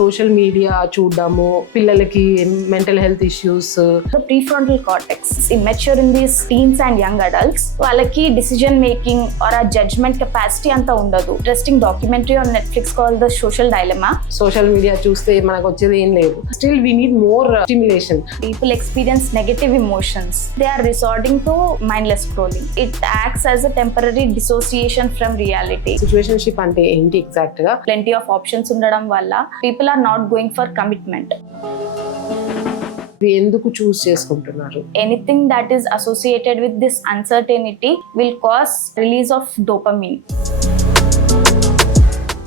Social media చూడడము, పిల్లలకి mental health issues. The prefrontal cortex is immature in these teens and young adults. వాళ్ళకి decision making or a judgment capacity అంతా ఉండదు. Interesting documentary on Netflix called The Social Dilemma. Social media చూస్తే మనకు వచ్చేది ఏం లేదు. Still we need more stimulation. People experience negative emotions. They are resorting to mindless scrolling. It acts as a temporary dissociation from reality. సిచువేషన్షిప్ అంటే ఏంటి ఎగ్జాక్ట్ గా? Plenty of options ఉండడం వల్ల people are not going for commitment. ఎందుకు చూస్ చేసుకుంటున్నారు? Anything that is associated with this uncertainty will cause release of dopamine.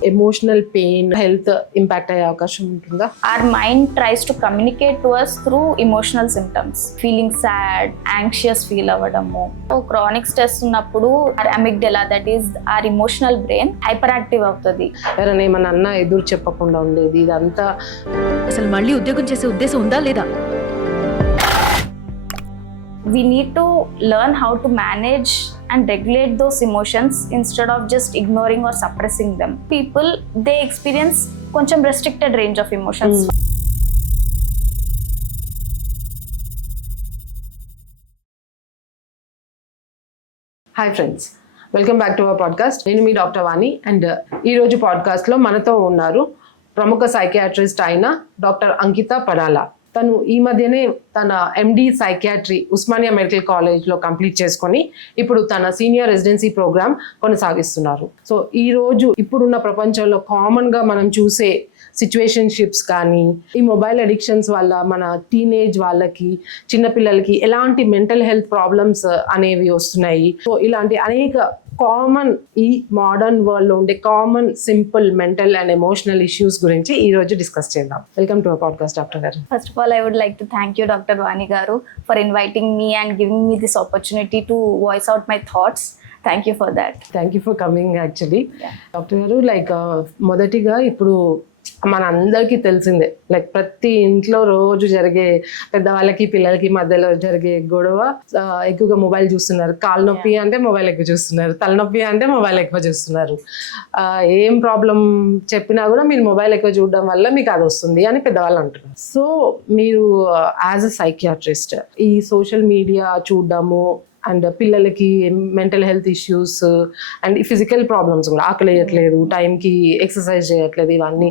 Emotional pain, health impact అయ్యే అవకాశం ఉంటుందా? Our mind tries to communicate to us through emotional symptoms. Feeling sad, anxious feel avadamu. So chronic stress ఉన్నప్పుడు our amygdala, that is our emotional brain, hyperactive అవుతుంది. ఎవరైనా ఏమన్నా అన్నా ఎదురు చెప్పకుండా ఉండేది, ఇదంతా అసలు మళ్ళీ ఉద్యోగం చేసే ఉద్దేశం ఉందా లేదా? We need to learn how to manage and regulate those emotions instead of just ignoring or suppressing them. People, they experience కొంచెం restricted range of emotions. Hi friends, welcome back to our podcast. నేను మీ డాక్టర్ వాణి అండ్ ఈరోజు పాడ్కాస్ట్లో మనతో ఉన్నారు ప్రముఖ సైకియాట్రిస్ట్ అయిన డాక్టర్ అంకిత పడాలా. తను ఈ మధ్యనే తన ఎండి సైకియాట్రీ ఉస్మానియా మెడికల్ కాలేజ్లో కంప్లీట్ చేసుకొని ఇప్పుడు తన సీనియర్ రెసిడెన్సీ ప్రోగ్రామ్ కొనసాగిస్తున్నారు. సో ఈరోజు ఇప్పుడున్న ప్రపంచంలో కామన్గా మనం చూసే సిచ్యువేషన్షిప్స్ కానీ, ఈ మొబైల్ అడిక్షన్స్ వల్ల మన టీనేజ్ వాళ్ళకి, చిన్నపిల్లలకి ఎలాంటి మెంటల్ హెల్త్ ప్రాబ్లమ్స్ అనేవి వస్తున్నాయి. సో ఇలాంటి అనేక కామన్ ఈ మోడర్న్ వరల్డ్ లో ఉండే common simple mental and emotional issues గురించి ఈ రోజు డిస్కస్ చేద్దాం. Welcome to our podcast doctor గారు. First of all, I would like to thank you, Dr. Vani Garu, for inviting me and giving me this opportunity to voice out my thoughts. Thank you for that. Thank you for coming actually. Doctor గారు, మొదటిగా ఇప్పుడు మన అందరికీ తెలిసిందే, ప్రతి ఇంట్లో రోజు జరిగే పెద్దవాళ్ళకి పిల్లలకి మధ్యలో జరిగే గొడవ, ఎక్కువగా మొబైల్ చూస్తున్నారు. కాలు నొప్పి అంటే మొబైల్ ఎక్కువ చూస్తున్నారు, తలనొప్పి అంటే మొబైల్ ఎక్కువ చూస్తున్నారు. ఏం ప్రాబ్లం చెప్పినా కూడా మీరు మొబైల్ ఎక్కువ చూడడం వల్ల మీకు అది వస్తుంది అని పెద్దవాళ్ళు అంటున్నారు. సో మీరు యాజ్ అ సైకియాట్రిస్ట్ ఈ సోషల్ మీడియా చూడడము అండ్ పిల్లలకి mental health issues and physical problems కూడా, ఆకలి వేయట్లేదు, టైంకి ఎక్సర్సైజ్ చేయట్లేదు, ఇవన్నీ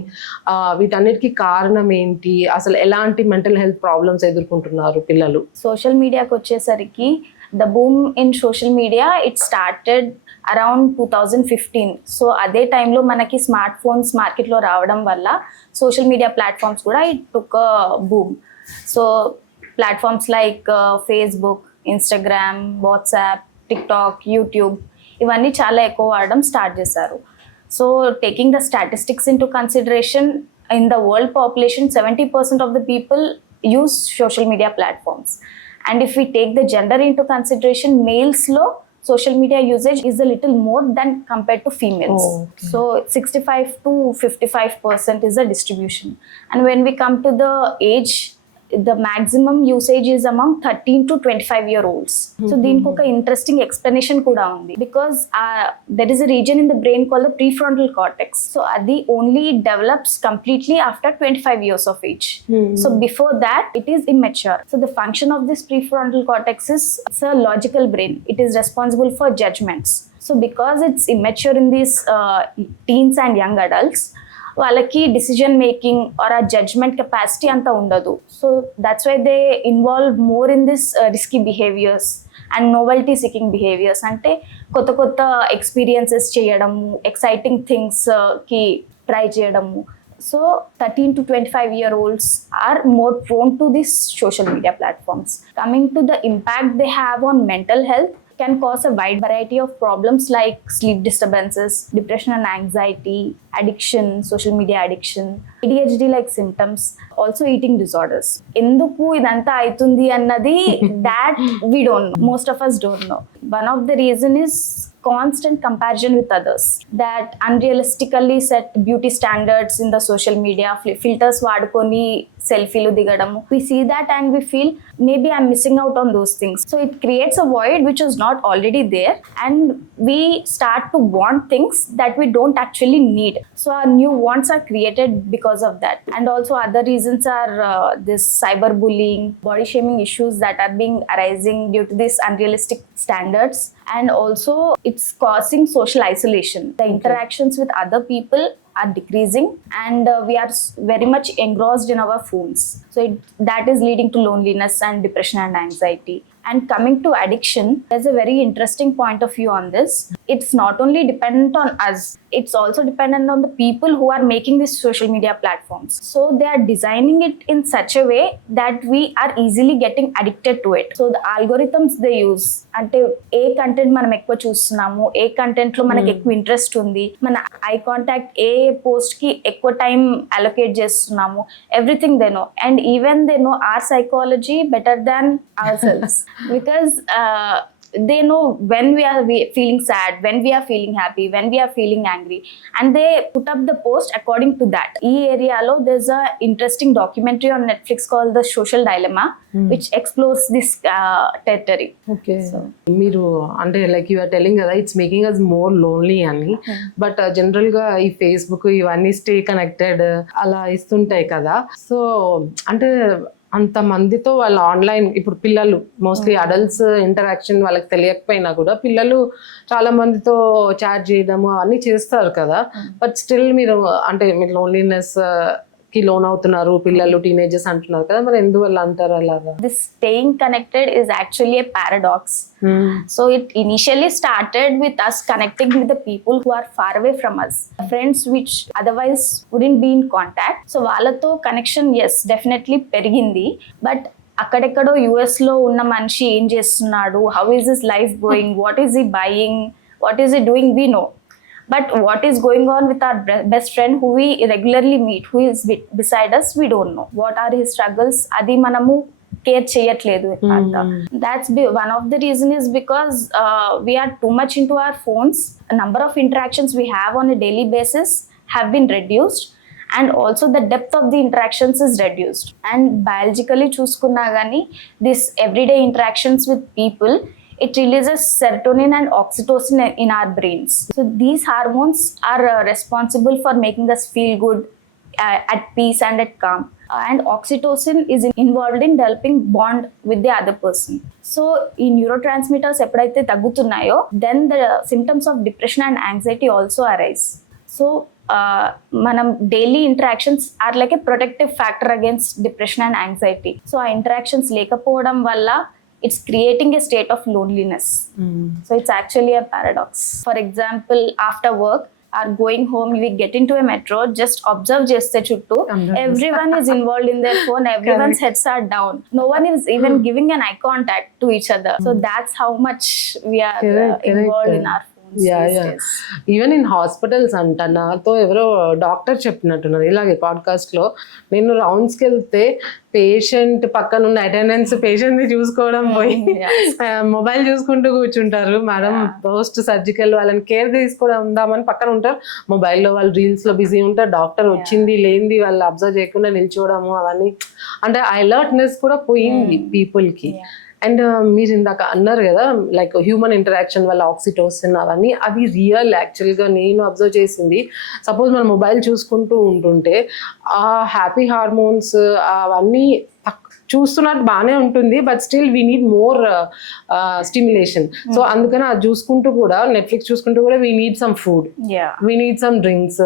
వీటన్నిటికీ కారణం ఏంటి? అసలు ఎలాంటి మెంటల్ హెల్త్ ప్రాబ్లమ్స్ ఎదుర్కొంటున్నారు పిల్లలు? సోషల్ మీడియాకి వచ్చేసరికి the boom in social media it started around 2015. సో అదే టైంలో మనకి స్మార్ట్ ఫోన్స్ మార్కెట్లో రావడం వల్ల సోషల్ మీడియా ప్లాట్ఫామ్స్ కూడా it took boom. So platforms like Facebook, Instagram, WhatsApp, TikTok, YouTube ఇవన్నీ చాలా ఎక్కువ వాడడం స్టార్ట్ చేశారు. So taking the statistics in to consideration, in the world population 70% of the people use social media platforms. And if we take the gender in to consideration, మేల్స్లో social media usage is a little more than compared to females. Oh, okay. So 65 to 55% is the distribution. And when we come to the age, the maximum usage is among 13 to 25-year-olds. So దీనికి ఒక interesting explanation కూడా ఉంది. Because there is a region in the brain called the prefrontal cortex. So అది only develops completely after 25 years of age. So before that it is immature. So the function of this prefrontal cortex is it's a logical brain. It is responsible for judgments. So because it's immature in these teens and young adults, వాళ్ళకి decision making or ఆ judgement capacity అంతా ఉండదు. So that's why they involve more in this risky behaviours and novelty seeking behaviours. అంటే కొత్త కొత్త experiences చేయడము, exciting థింగ్స్కి try చేయడము. సో 13 to 25-year-olds are more prone to these social media platforms. Coming to the impact they have on mental health, can cause a wide variety of problems like sleep disturbances, depression and anxiety, addiction, social media addiction, ADHD like symptoms, also eating disorders. Enduku idanta aitundi annadi that we don't know. Most of us don't know. One of the reason is constant comparison with others, that unrealistically set beauty standards in the social media, filters వాడుకొని సెల్ఫీలు దిగడము. We see that and we feel maybe I'm missing out on those things. So it creates a void which is not already there, and we start to want things that we don't actually need. So our new wants are created because of that. And also other reasons are this cyberbullying, body shaming issues that are being arising due to this unrealistic standards, and also it's causing social isolation. The interactions with other people are decreasing, and we are very much engrossed in our phones. So that is leading to loneliness and depression and anxiety. And coming to addiction, there's a very interesting point of view on this. It's not only dependent on us, it's also dependent on the people who are making these social media platforms. So they are designing it in such a way that we are easily getting addicted to it. So the algorithms they use, అంటే ఏ కంటెంట్ మనం ఎక్కువ చూస్తున్నాము, ఏ కంటెంట్ లో మనకి ఎక్కువ ఇంట్రెస్ట్ ఉంది, మన eye contact ఏ పోస్ట్ కి ఎక్కువ టైం అలొకేట్ చేస్తున్నాము, everything they know. And even they know our psychology better than ourselves. Because they know when we are feeling sad, when we are feeling happy, when we are feeling angry, and they put up the post according to that. Ee area lo there's a interesting documentary on Netflix called The Social Dilemma, which explores this territory. Okay. So మీరు అంటే like you are telling కదా it's making us more lonely అని, but general గా ఈ ఫేస్బుక్ ఇవన్నీ stay connected అలా ఇస్తుంటాయి కదా. సో అంటే అంత మందితో వాళ్ళు ఆన్లైన్, ఇప్పుడు పిల్లలు మోస్ట్లీ అడల్ట్స్ ఇంటరాక్షన్ వాళ్ళకి తెలియకపోయినా కూడా పిల్లలు చాలా మందితో చాట్ చేయడము అవన్నీ చేస్తారు కదా. బట్ స్టిల్ మీరు అంటే మీరు లోన్లీనెస్ కి లోన్ అవుతున్నారు, పిల్లలు టీనేజర్స్ అంటున్నారు కదా, మరి ఎందువల్ల అంటారు అలాగా? This staying connected is actually a paradox. So it initially started with us connecting with the people who are far away from us, friends which otherwise wouldn't be in contact. So వాళ్ళతో connection yes definitely పెరిగింది, బట్ అక్కడెక్కడో యుఎస్ లో ఉన్న మనిషి ఏం చేస్తున్నాడు, how is his life going, what is he buying, what is he doing, we know. But what is going on with our best friend who we regularly meet, who is beside us, we don't know. What are his struggles? Adi manamu care cheyatledu anta. That's one of the reason is because we are too much into our phones. A number of interactions we have on a daily basis have been reduced, and also the depth of the interactions is reduced. And biologically chuskunna gani this everyday interactions with people, it releases serotonin and oxytocin in our brains. So these hormones are responsible for making us feel good, at peace and at calm. And oxytocin is involved in developing bond with the other person. So in neurotransmitters eppudaithe taggutunnayo, then the symptoms of depression and anxiety also arise. So manam daily interactions are like a protective factor against depression and anxiety. So our interactions lekapovam valla it's creating a state of loneliness. So it's actually a paradox. For example, after work or going home, we get into a metro, just observe cheste chuttu, everyone is involved in their phone, everyone's heads are down, no one is even giving an eye contact to each other. So that's how much we are involved in our phones. Even in hospitals అంట, నాతో ఎవరో డాక్టర్ చెప్పినట్టున్నారు ఇలాగే పాడ్కాస్ట్ లో, నేను రౌండ్స్కి వెళ్తే పేషెంట్ పక్కన ఉన్న అటెండెన్స్ పేషెంట్ ని చూసుకోవడం పోయి మొబైల్ చూసుకుంటూ కూర్చుంటారు. మేడం పోస్ట్ సర్జికల్ వాళ్ళని కేర్ తీసుకోవడం ఉందామని పక్కన ఉంటారు, మొబైల్లో వాళ్ళు రీల్స్ లో బిజీ ఉంటారు, డాక్టర్ వచ్చింది లేనిది వాళ్ళు అబ్జర్వ్ చేయకుండా నిల్చోవడము అవన్నీ, అంటే అలర్ట్నెస్ కూడా పోయింది పీపుల్ కి. అండ్ మీరు ఇందాక అన్నారు కదా లైక్ హ్యూమన్ ఇంటరాక్షన్ వల్ల ఆక్సిటోసిన్ అవన్నీ, అవి రియల్. యాక్చువల్గా నేను అబ్జర్వ్ చేసింది, సపోజ్ మనం మొబైల్ చూసుకుంటూ ఉంటుంటే ఆ హ్యాపీ హార్మోన్స్ అవన్నీ చూస్తున్నట్టు బాగానే ఉంటుంది, but still we need more stimulation. So అందుకని అది చూసుకుంటూ కూడా, నెట్ఫ్లిక్స్ చూసుకుంటూ కూడా we need some food, we need some drinks,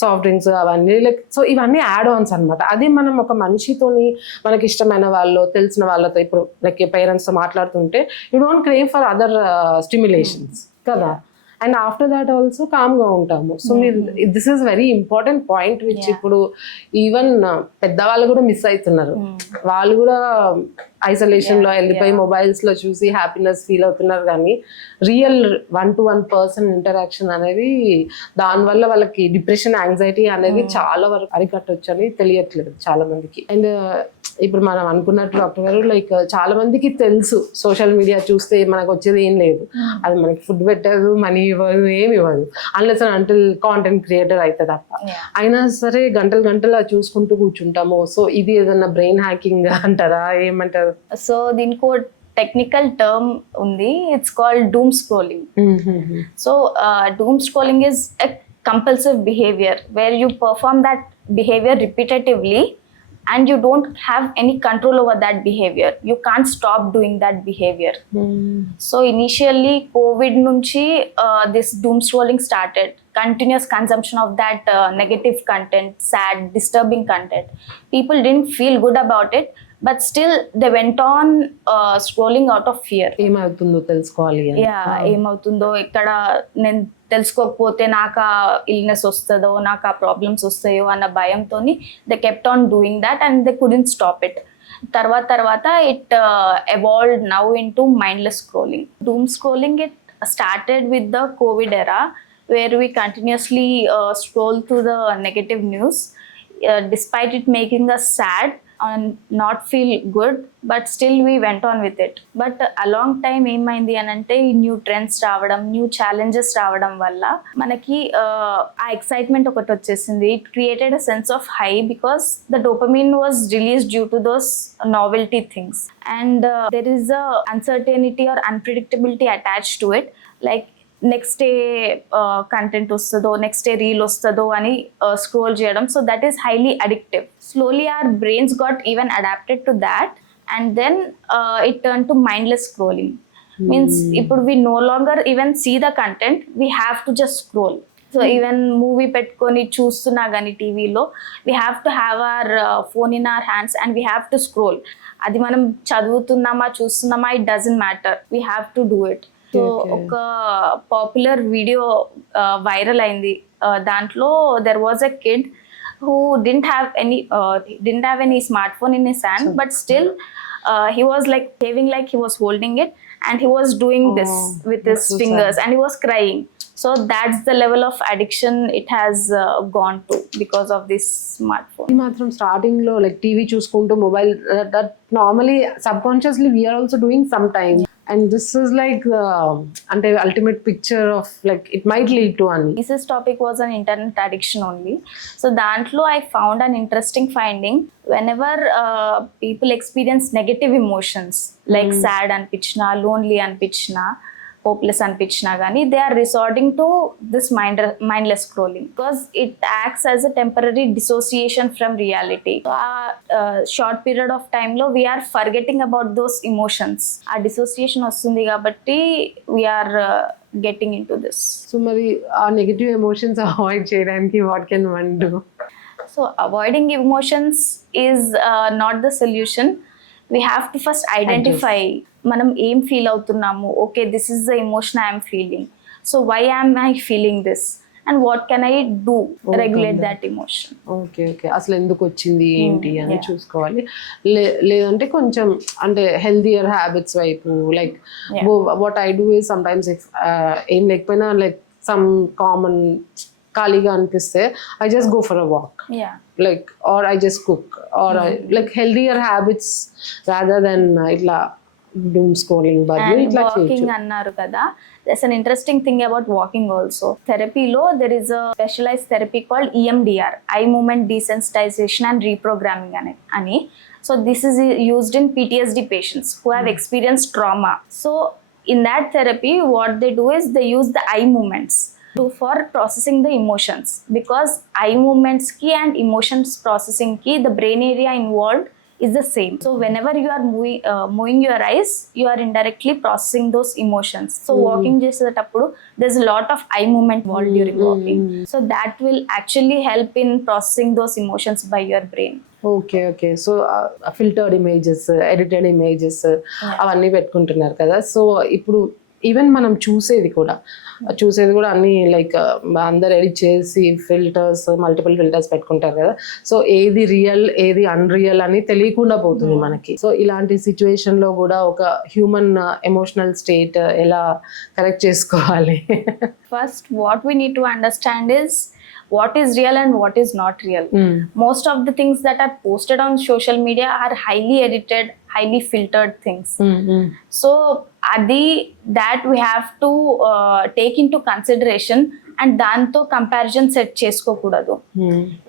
soft drinks అవన్నీ లైక్. సో ఇవన్నీ యాడ్ ఆన్స్ అనమాట. అది మనం ఒక మనిషితోని మనకి ఇష్టమైన వాళ్ళు తెలిసిన వాళ్ళతో ఇప్పుడు లైక్ పేరెంట్స్తో మాట్లాడుతుంటే you don't crave for other stimulations కదా. అండ్ ఆఫ్టర్ దాట్ ఆల్సో కామ్గా ఉంటాము. సో మీరు this is very important point which ఇప్పుడు ఈవెన్ పెద్దవాళ్ళు కూడా మిస్ అవుతున్నారు. వాళ్ళు కూడా ఐసోలేషన్లో వెళ్ళిపోయి మొబైల్స్లో చూసి హ్యాపీనెస్ ఫీల్ అవుతున్నారు, కానీ రియల్ 1-to-1 పర్సన్ ఇంటరాక్షన్ అనేది దానివల్ల వాళ్ళకి డిప్రెషన్ యాంగ్జైటీ అనేది చాలా వరకు అరికట్టొచ్చు అని తెలియట్లేదు చాలా మందికి. అండ్ ఇప్పుడు మనం అనుకున్నట్టు డాక్టర్ గారు లైక్ చాలా మందికి తెలుసు సోషల్ మీడియా చూస్తే మనకు వచ్చేది ఏం లేదు, అది మనకి ఫుడ్ పెట్టదు, మనీ ఇవ్వదు, ఏమి ఇవ్వదు అన్లెస్ అంటిల్ కాంటెంట్ క్రియేటర్ అయితే తప్ప. అయినా సరే గంటలు గంటలు అది చూసుకుంటూ కూర్చుంటాము. సో ఇది ఏదన్నా బ్రెయిన్ హ్యాకింగ్ అంటారా, ఏమంటారు? సో దీనికి టెక్నికల్ టర్మ్ ఉంది, it's called doom scrolling. So doom scrolling is a compulsive behavior where you perform that behavior repetitively and you don't have any control over that behavior. You can't stop doing that behavior. So initially COVID nunchi this doom scrolling started, continuous consumption of that negative content, sad, disturbing content. People didn't feel good about it, but still they went on scrolling out of fear. ఏమవుతుందో తెలుసుకోవాలి. ఏమవుతుందో ఇక్కడ నేను తెలుసుకోకపోతే నాకు ఆ ఇల్నెస్ వస్తుందో, నాకు ఆ ప్రాబ్లమ్స్ వస్తాయో అన్న భయంతో they kept on doing that and they couldn't stop it. తర్వాత it evolved now into mindless scrolling. Doom scrolling it started with the Covid era where we continuously scroll through the negative news despite it making us sad and not feel good, but still we went on with it. But along time ఏమైంది అని అంటే ఈ new trends రావడం, new challenges రావడం వల్ల మనకి ఆ excitement ఒకటి వచ్చేసింది. It created a sense of high because the dopamine was release due to those novelty things and there is a uncertainty or unpredictability attached to it. Like next day content వస్తుందో, next day reel వస్తుందో అని scroll చేయడం. So that is highly addictive. Slowly our brains got even adapted to that and then it turn to mindless scrolling. Means ఇప్పుడు we no longer even see the content, we have to just scroll. So even movie పెట్టుకొని చూస్తున్నా కానీ టీవీలో we have to have our phone in our hands and we have to scroll. అది మనం చదువుతున్నామా చూస్తున్నామా it doesn't matter, we have to do it. So ఒక popular video viral అయింది. దాంట్లో there was a kid who didn't have any smartphone in his hand, but still he was like behaving like he was holding it and he was doing this with his fingers and he was crying. So that's the level of addiction it has gone to because of this smartphone. ఈ మాత్రం starting లో like TV చూసుకుంటూ mobile, that normally subconsciously we are also doing some time. And this is like the ultimate picture of like it might lead to an. This topic was an internet addiction only. So dantlo I found an interesting finding. Whenever people experience negative emotions like sad anpichna, lonely anpichna, hopeless anpichna gani, they are resorting to this mindless scrolling because it acts as a temporary dissociation from reality. So short period of time lo we are forgetting about those emotions. Our dissociation vastundi kabatti we are getting into this. So mari aa negative emotions avoid cheyadaniki what can one do? So avoiding emotions is not the solution. We have to first identify మనం ఏం feel అవుతున్నాము. Okay, this is the emotion I'm feeling. So why am I feeling this and what can I do regulate that emotion. Okay, అసలు ఎందుకు వచ్చింది ఏంటి అని చూసుకోవాలి. లేదంటే కొంచెం హెల్దియర్ హ్యాబిట్స్ వైపు like what I do is sometimes ఏం లేకపోయినా లైక్ సమ్ కామన్ ఖాళీగా అనిపిస్తే I just go for a walk. Yeah. Like, or I just cook, or like healthier habits rather than itla doom scrolling. But walking annaru kada, there's an interesting thing about walking also. Therapy lo there is a specialized therapy called EMDR, eye movement desensitization and reprogramming ani. So this is used in PTSD patients who have experienced trauma. So in that therapy what they do is they use the eye movements for processing the emotions, because eye movements ki and emotions processing ki the brain area involved is the same. So whenever you are moving your eyes, you are indirectly processing those emotions. So walking చేసేటప్పుడు there's a lot of eye movement involved during walking. So that will actually help in processing those emotions by your brain. Okay so filtered images, edited images అవన్నీ పెట్టుకుంటున్నారు కదా. సో ఇప్పుడు ఈవెన్ మనం చూసేది కూడా అన్ని లైక్ అందరు ఎడిట్ చేసి మల్టిపుల్ ఫిల్టర్స్ పెట్టుకుంటారు కదా. సో ఏది రియల్ ఏది అన్రియల్ అని తెలియకుండా పోతుంది మనకి. సో ఇలాంటి సిచ్యువేషన్ లో కూడా ఒక హ్యూమన్ ఎమోషనల్ స్టేట్ ఎలా కరెక్ట్ చేసుకోవాలి? First what we need to understand is what is real and what is not real. Most of the things that are posted on social media are highly edited, highly filtered things. So adi that we have to take into consideration, and దాంతో comparison set చేసుకోకూడదు.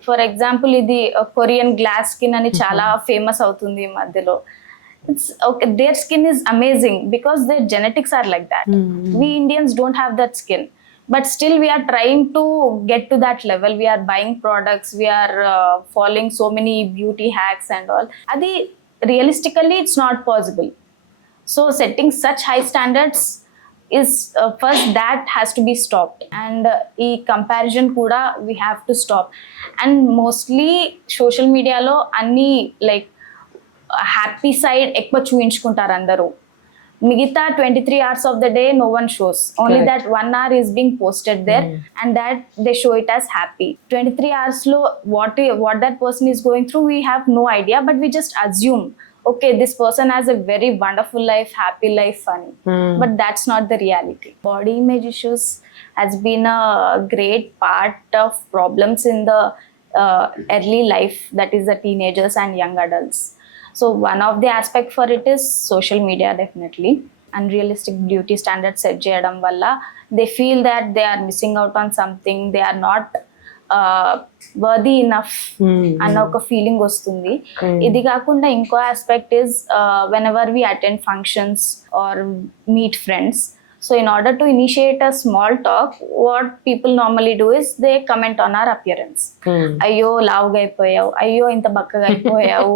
For example ఇది Korean glass skin అని చాలా ఫేమస్ అవుతుంది ఈ మధ్యలో. It's okay, their skin is amazing because their genetics are like that. We Indians don't have that skin, but still we are trying to get to that level. We are buying products, we are following so many beauty hacks and all. Adi realistically it's not possible. So setting such high standards is first that has to be stopped, and e comparison kuda we have to stop. And mostly social media lo anni like happy side ఎక్కువ చూయించుకుంటారు అందరూ. మిగతా 23 hours of the day no one shows, only that 1 hour is being posted there, and that they show it as happy. 23 hours lo what that person is going through we have no idea, but we just assume okay this person has a very wonderful life, happy life, funny. But that's not the reality. Body image issues has been a great part of problems in the early life, that is the teenagers and young adults. So one of the aspect for it is social media, definitely. Unrealistic beauty standards set cheyadam valla they feel that they are missing out on something, they are not worthy enough అన్న ఒక ఫీలింగ్ వస్తుంది. ఇది కాకుండా ఇంకో aspect is whenever we attend functions or meet friends, so in order to initiate a small talk, what people normally do is they comment on our appearance. అయ్యో లావుగా అయిపోయావు, అయ్యో ఇంత బక్కగా అయిపోయావు,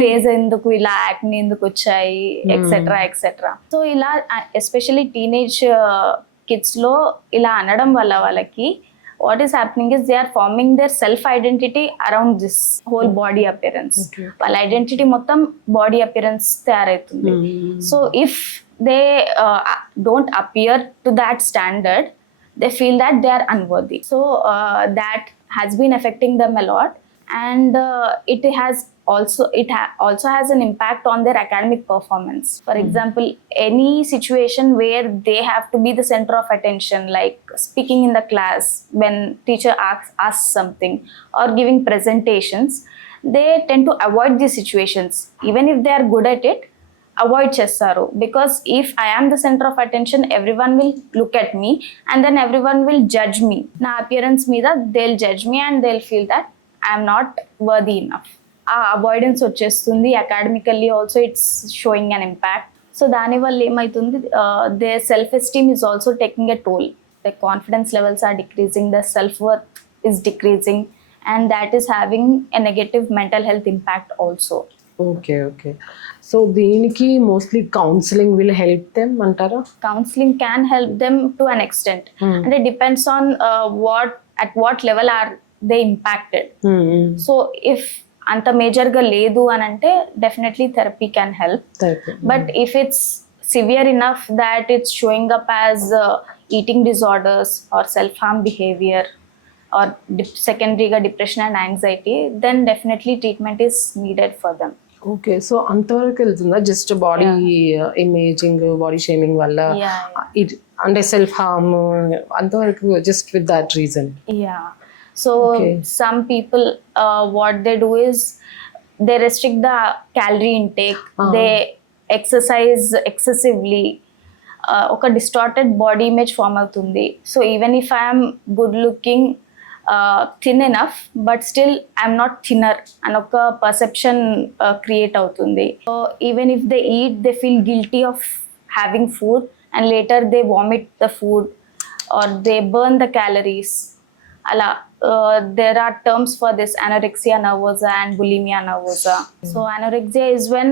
ఫేస్ ఎందుకు ఇలా, యాక్ని ఎందుకు వచ్చాయి, ఎక్సెట్రా ఎక్సెట్రా. సో ఇలా ఎస్పెషల్లీ టీనేజ్ కిడ్స్ లో ఇలా అనడం వల్ల వాళ్ళకి what is happening is they are forming their self identity around this whole body appearance. వాళ్ళ ఐడెంటిటీ మొత్తం బాడీ అపియరెన్స్ తయారవుతుంది. So if they don't appear to that standard, they feel that they are unworthy. So that has been affecting them a lot, and it also has an impact on their academic performance. For example, any situation where they have to be the center of attention, like speaking in the class when teacher asks something, or giving presentations, they tend to avoid these situations. Even if they are good at it, avoid చేస్తారు, because if I am the center of attention, everyone will look at me and then everyone will judge me. నా appearance మీద they'll judge me and they'll feel that I am not worthy enough. ఆ avoidance వచ్చేస్తుంది. Academically also it's showing an impact. So దానివల్ల ఏమవుతుంది, they self esteem is also taking a toll. The confidence levels are decreasing, the self worth is decreasing, and that is having a negative mental health impact also. Okay. So దీనికి mostly counselling will help them అంటారా? Counselling can help them to an extent, అంటే depends on what level are they impacted. So if అంత మేజర్గా లేదు అని అంటే definitely therapy can help. But if it's severe enough that it's showing up as eating disorders or self harm behaviour or సెకండరీగా depression and anxiety, then definitely treatment is needed for them. Okay. So అంతవరకు వెళ్తుందా? Just body imaging, body shaming వల్ల అంటే self harm అంతవరకు, just with that reason? So some people what they do is they restrict the calorie intake, they exercise excessively, oka distorted body image form avutundi. So even if I am good looking, thin enough, but still I am not thinner and oka perception create avutundi. So even if they eat, they feel guilty of having food, and later they vomit the food or they burn the calories. Ala there are terms for this: anorexia nervosa and bulimia nervosa. So anorexia is when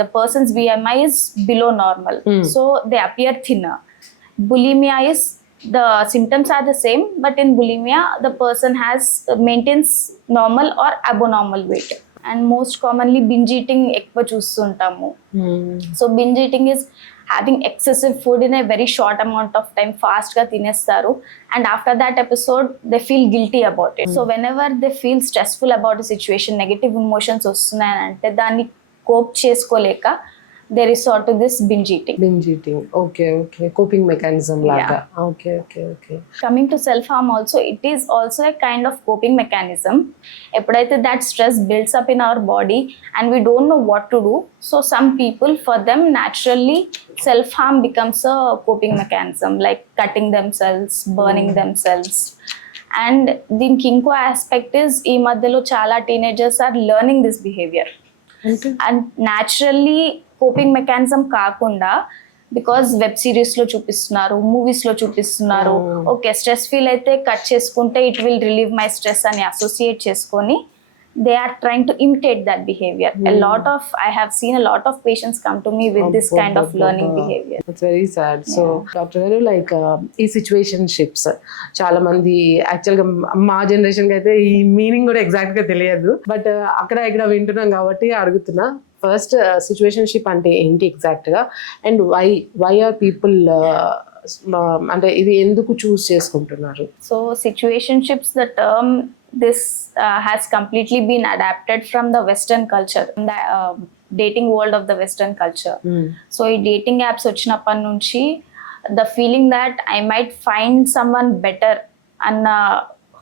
the person's BMI is below normal, so they appear thinner. Bulimia is the symptoms are the same, but in bulimia the person maintains normal or abnormal weight. And most commonly binge eating ఎక్కువ చూస్తుంటాము. So binge eating is having excessive food in a very short amount of time, fast ga tinestaru, and after that episode they feel guilty about it. So whenever they feel stressful about a situation, negative emotions వస్తున్నాయి అంటే దాన్ని కోప్ చేసుకోలేక they resort to this binge eating. Binge eating. Okay. Coping mechanism laga. Okay. Coming to self-harm also, it is also a kind of coping mechanism. Epudaithe that stress builds up in our body and we don't know what to do, so some people, for them naturally self-harm becomes a coping mechanism, like cutting themselves, burning themselves. And దీనికి ఇంకో aspect is, ఈ మధ్యలో చాలా teenagers are learning this behaviour. And naturally coping mechanism కాకుండా, because web series లో చూపిస్తున్నారు, movies లో చూపిస్తున్నారు, ఓకే స్ట్రెస్ ఫీల్ అయితే కట్ చేసుకుంటే it will relieve my stress అని అసోసియేట్ చేసుకొని they are trying to imitate that behavior. I have seen a lot of patients come to me with this kind of learning behavior. It's very sad. So Dr. Garu, like ఈ సిచ్యువేషన్షిప్స్ చాలా మంది యాక్చువల్గా మా జనరేషన్ కి అయితే ఈ మీనింగ్ కూడా ఎగ్జాక్ట్ గా తెలియదు, బట్ అక్కడ ఇక్కడ వింటున్నాం కాబట్టి అడుగుతున్నా. ఫస్ట్ సిచ్యువేషన్షిప్ అంటే ఏంటి ఎగ్జాక్ట్ గా, అండ్ వై ఆర్ పీపుల్ అంటే ఇది ఎందుకు చూస్ చేసుకుంటున్నారు? సో సిచ్యువేషన్షిప్స్, the term this has completely been adapted from the Western culture, the dating world of the Western culture. So ఈ dating apps వచ్చినప్పటి నుంచి the feeling that I might find someone better అన్న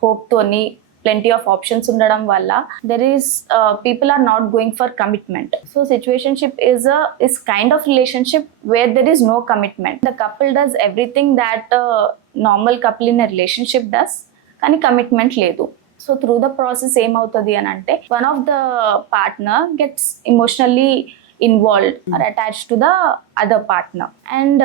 hope తోని plenty of options ఉండడం వల్ల there is people are not going for commitment. So situationship is kind of relationship where there is no commitment. The couple does everything that a normal couple in a relationship does, కానీ commitment లేదు. So through the process ఏమవుతుంది అని అంటే, one of the partner gets emotionally involved or attached to the other partner, and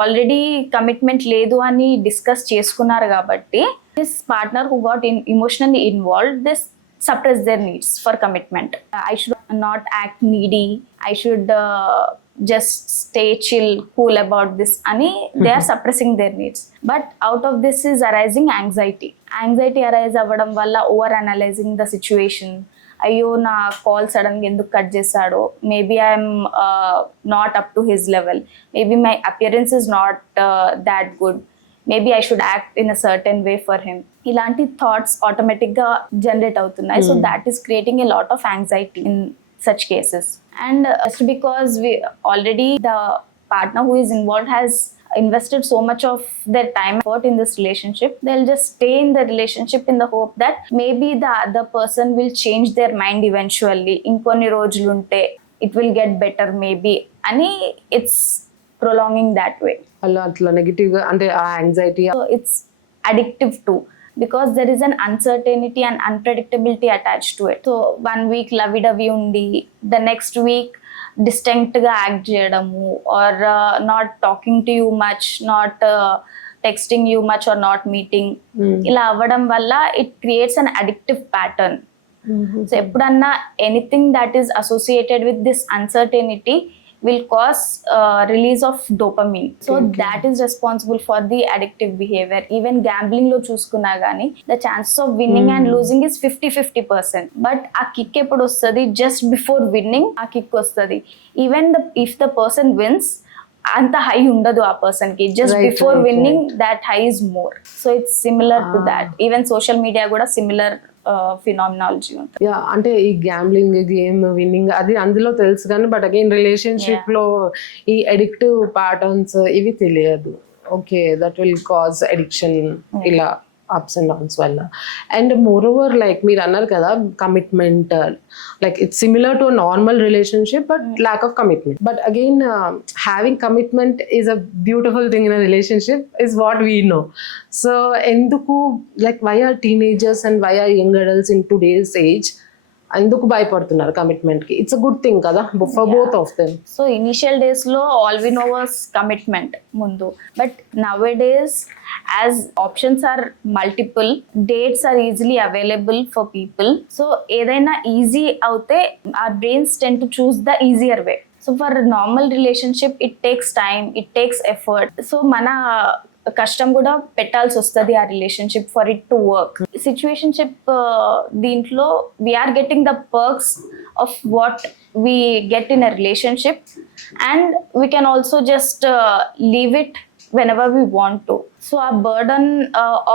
already commitment లేదు అని డిస్కస్ చేసుకున్నారు కాబట్టి this partner who got emotionally involved, this suppress their needs for commitment. I should not act needy, I should just stay chill, cool about this ani they are suppressing their needs. But out of this is arising anxiety arise avadam valla over analyzing the situation. అయ్యో నా కాల్ సడన్గా ఎందుకు కట్ చేశాడో, maybe I'm not up to his level, maybe my appearance is not that good, maybe I should act in a certain way for him. ఇలాంటి థాట్స్ ఆటోమేటిక్గా జనరేట్ అవుతున్నాయి. So that is creating a lot of anxiety in such cases. And just because we already the partner who is involved has invested so much of their time and effort in this relationship, they'll just stay in the relationship in the hope that maybe the other person will change their mind eventually, inkonni rojulunte it will get better maybe ani it's prolonging that way. అలా అట్లా నెగటివ్ గా అంటే ఆ anxiety, so it's addictive too, because there is an uncertainty and unpredictability attached to it. So 1 week lovey-dovey undi, the next week distinct ga act cheyadamu, or not talking to you much, not texting you much, or not meeting, ila avadam valla it creates an addictive pattern. So eppudanna anything that is associated with this uncertainty will cause release of dopamine. So that is responsible for the addictive behavior. Even gambling lo chuskunna gani the chances of winning and losing is 50-50%, but a kick eppudu ostadi just before winning a kick ostadi. Even if the person wins, anta high undadu a person ki, just before winning that high is more. So it's similar to that. Even social media kuda similar ఫినామినాలజీ ఉంటుంది. యా, అంటే ఈ gambling, game winning అది అందులో తెలుసు కానీ, but again relationship లో ఈ అడిక్టివ్ ప్యాటర్న్స్ ఇవి తెలియదు. Okay, that will cause addiction ఇలా అప్స్ అండ్ డౌన్స్ వల్ల. అండ్ మోర్ ఓవర్ లైక్ మీరు అన్నారు కదా commitment, like it's similar to normal relationship but lack of commitment. But again having commitment is a beautiful thing in a relationship is what we know. So ఎందుకు like why are teenagers and why are young adults in today's age ఎందుకు భయపడుతున్నారు commitment కి? It's a good thing కదా for both of them. So initial days లో all we know was commitment ముందు, but nowadays as options are multiple, dates are easily available for people, so edaina easy avute our brains tend to choose the easier way. So for a normal relationship it takes time, it takes effort, so mana కష్టం కూడా పెట్టాల్సి వస్తుంది ఆ relationship for it to work. Situationship దీంట్లో we are getting the perks of what we get in a relationship, and we can also just leave it whenever we want to. So a burden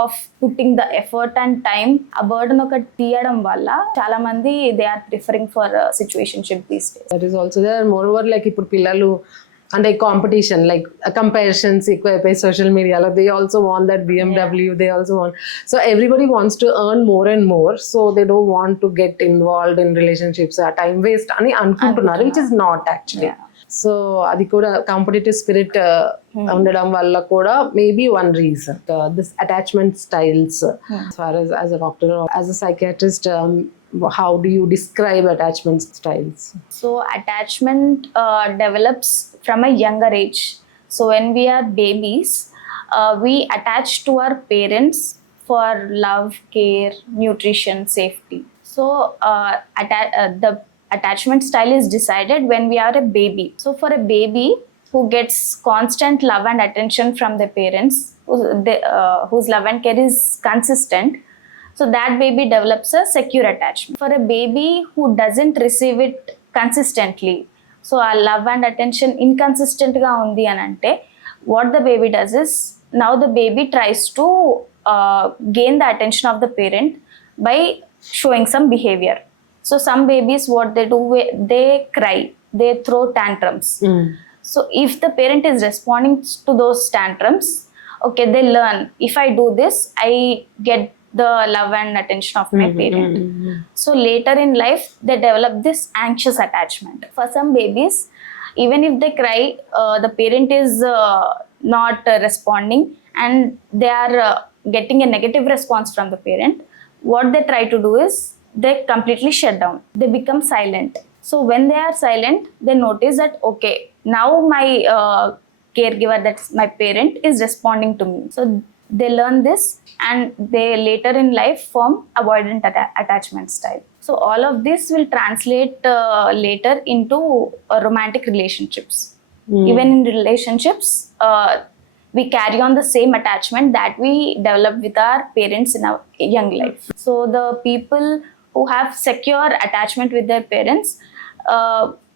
of putting the effort and time, a burden ఒకటి తీయడం వల్ల చాలా మంది they are preferring for situationship these days. That is also there. Moreover, like ఇప్పుడు పిల్లలు అంటే competition like comparisons ఎక్కువైపోయి సోషల్ మీడియాలో they also want that BMW, they also want, so everybody wants to earn more and more, so they don't want to get involved in relationships, ఆ time waste అని అనుకుంటున్నారు, which is not actually. So అది కూడా competitive spirit ఉండడం వల్ల కూడా maybe one reason. This attachment styles, as far as a doctor or as a psychiatrist, how do you describe attachment styles? So attachment develops from a younger age. So when we are babies, we attach to our parents for love, care, nutrition, safety. So the attachment style is decided when we are a baby. So for a baby who gets constant love and attention from their parents, whose love and care is consistent, so that baby develops a secure attachment. For a baby who doesn't receive it consistently, so our love and attention inconsistent ga undi anante, what the baby does is, now the baby tries to gain the attention of the parent by showing some behavior. So some babies, what they do, they cry, they throw tantrums. So if the parent is responding to those tantrums, okay, they learn, if I do this, I get the love and attention of my parent. So later in life, they develop this anxious attachment. For some babies, even if they cry, the parent is not responding, and they are getting a negative response from the parent. What they try to do is, they completely shut down. They become silent. So when they are silent, they notice that, okay, now my caregiver, that's my parent, is responding to me. So they learn this, and they later in life form avoidant attachment style. So all of this will translate later into romantic relationships. Even in relationships, we carry on the same attachment that we develop with our parents in our young life. So the people who have secure attachment with their parents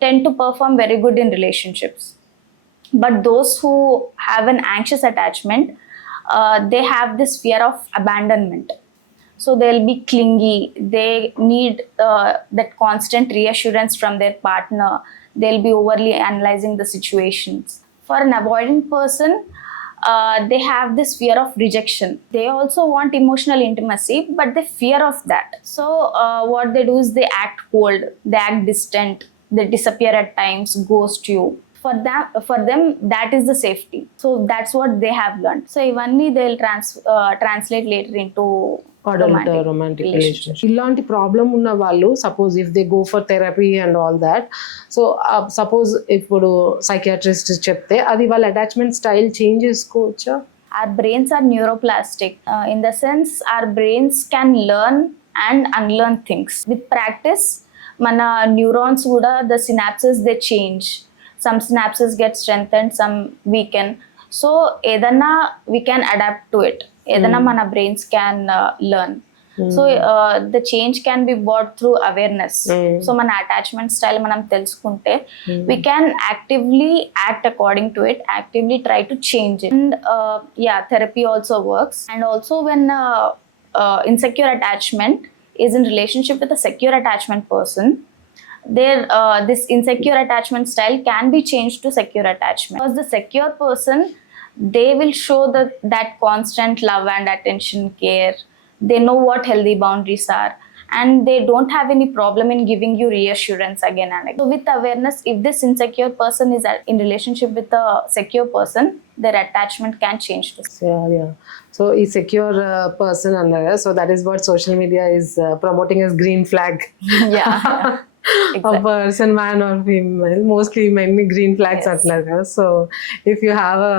tend to perform very good in relationships. But those who have an anxious attachment, they have this fear of abandonment. So they'll be clingy, they need that constant reassurance from their partner, they'll be overly analyzing the situations. For an avoidant person, they have this fear of rejection. They also want emotional intimacy, but they fear of that. So what they do is, they act cold, they act distant, they disappear at times, ghost you. For them, that is the safety. So that's what they have learned. So ivanni they'll translate later into romantic relationship. ఇలాంటి ప్రాబ్లం ఉన్న వాళ్ళు, suppose if they go for therapy and all that, so suppose ఇప్పుడు సైకియాట్రిస్ట్ చెప్తే అది వాళ్ళ attachment style change చేసుకోవచ్చా? Our brains are neuroplastic. In the sense, our brains can learn and unlearn things. With practice, mana neurons kuda, the synapses, they change. Some synapses get strengthened, some weaken. So edana we can adapt to it. Edana mana brains can learn. So the change can be brought through awareness. So mana attachment style manam telusukunte, we can actively act according to it, actively try to change it. And therapy also works. And also when insecure attachment is in relationship with a secure attachment person, this insecure attachment style can be changed to secure attachment. Because the secure person, they will show that constant love and attention, care. They know what healthy boundaries are, and they don't have any problem in giving you reassurance again and again. So with awareness, if this insecure person is in relationship with a secure person, their attachment can change to. So ఈ secure person అన్నారు, so that is what social media is promoting as green flag. Exactly. A person, man or female, mostly many green flags అంటున్నారు కదా. So if you have a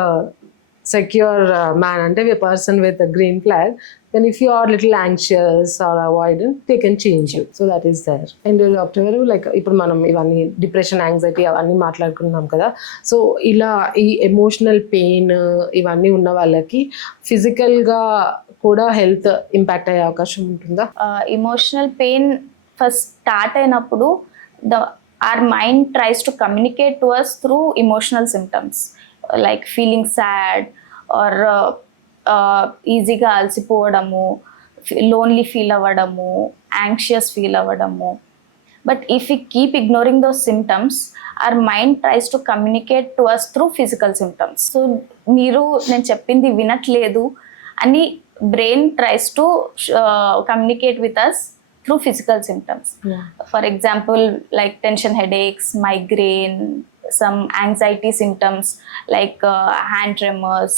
secure man అంటే a person with a green flag, then if you are little anxious or avoidant, they can change you. So that is there. And doctor గారు, లైక్ ఇప్పుడు మనం ఇవన్నీ depression, anxiety అవన్నీ మాట్లాడుకున్నాం కదా. సో ఇలా ఈ ఎమోషనల్ పెయిన్ ఇవన్నీ ఉన్న వాళ్ళకి ఫిజికల్గా కూడా హెల్త్ ఇంపాక్ట్ అయ్యే అవకాశం ఉంటుందా? ఎమోషనల్ పెయిన్ ఫస్ట్ స్టార్ట్ అయినప్పుడు our mind tries to communicate to us through emotional symptoms like feeling sad or ఈజీగా అలసిపోవడము, లోన్లీ ఫీల్ అవ్వడము, యాంగ్షియస్ ఫీల్ అవ్వడము. But if we keep ignoring those symptoms, our mind tries to communicate to us through physical symptoms. So మీరు నేను చెప్పింది వినట్లేదు అని brain tries to communicate with us through physical symptoms. For example, like tension headaches, migraine, some anxiety symptoms like hand tremors,